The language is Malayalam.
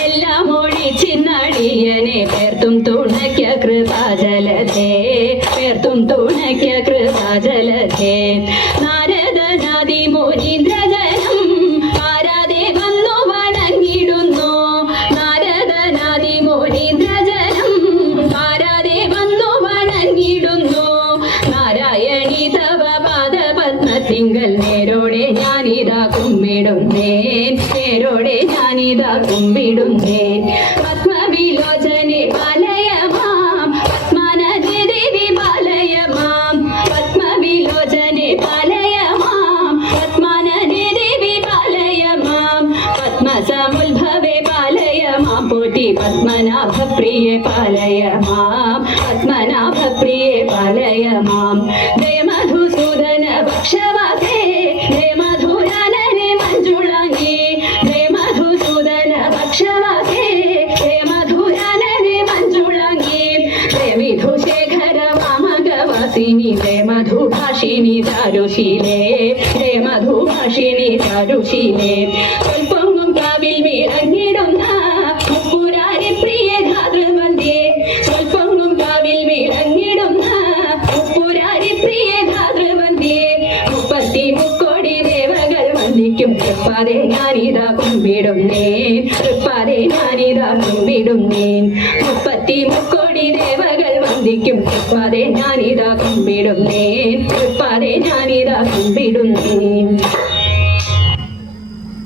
എല്ലാം ഒഴിച്ചിന്നടിയനെ പേർത്തും തുണയ്ക്ക കൃപാജലത്തെ പേർത്തും തുണയ്ക്ക കൃപാജലത്തെ. നാരദനാദി മോരീന്ദ്രജനം ആരാതെ വന്നു വണങ്ങിടുന്നു. നാരദനാദി മോരീന്ദ്രജനം ആരാതെ വന്നു വണങ്ങിടുന്നു. നാരായണി തവ പാദപത്മത്തിങ്കൽ നേരോടെ ഞാനിതാ കുമ്പിടുന്നേൻ പേരോടെ ഞാനിതാ കുമ്പിടുന്നേൻ പത്മവിലോചനെ പാലയ മാം പത്മാനദി ദേവി പാലയ മാം പത്മവിലോചനെ പാലയ മാം പത്മാനദി ദേവി പാലയ മാം പത്മസമുത്ഭവേ പാലയ മാം പോറ്റി പത്മനാഭപ്രിയെ പാലയ മാം പത്മനാഭപ്രിയെ പാലയ മാം ജയ മധുസൂദന হাসিনী রে মধু ভাসিনী দারুশিলে। রে মধু ভাসিনী দারুশিলে। ദേവകൾ വന്ദിക്കും തൃപ്പാതെ ഞാനിതാ കുമ്പിടുന്നേ തൃപ്പാതെ ഞാനിതാ കുമ്പിടുന്നേ മുപ്പത്തി മുക്കോടി ദേവകൾ വന്ദിക്കും തൃപ്പാതെ ഞാനിതാ കുമ്പിടുന്നേ തൃപ്പാതെ ഞാനിതാ കുമ്പിടുന്നേ